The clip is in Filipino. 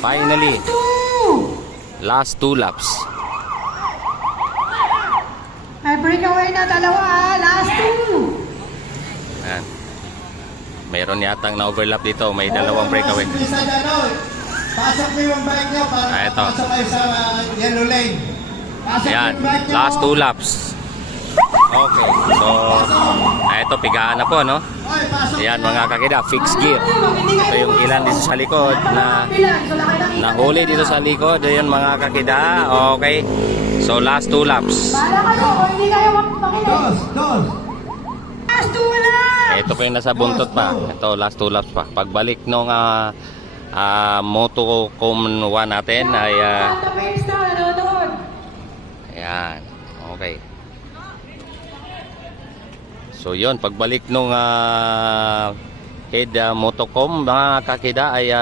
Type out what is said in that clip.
Finally, last 2 laps. May breakaway na dalawa, last 2. Ayan. Mayroon yatang na-overlap dito. May dalawang breakaway. Pasok mo yung bike nyo para ito. pasok kayo sa yellow lane. Pasok Ayan, yung bike nyo. last 2 laps. Okay, so ito, pigaan na po, no? Oy, pasok Ayan mga kakida, fixed gear. Ito yung ilan dito sa likod na nahuli dito sa likod. Ayan mga kakida. Okay, so last 2 laps. Bahala kayo, kung hindi kayo makinig. Dos. Last 2 lang. Ito pa yung nasa buntot pa. Ito, last 2 laps pa. Pagbalik nung Motocom 1 natin ay The babes na, nanonood. ayan, okay. So yun, pagbalik nung head Motocom mga kakida ay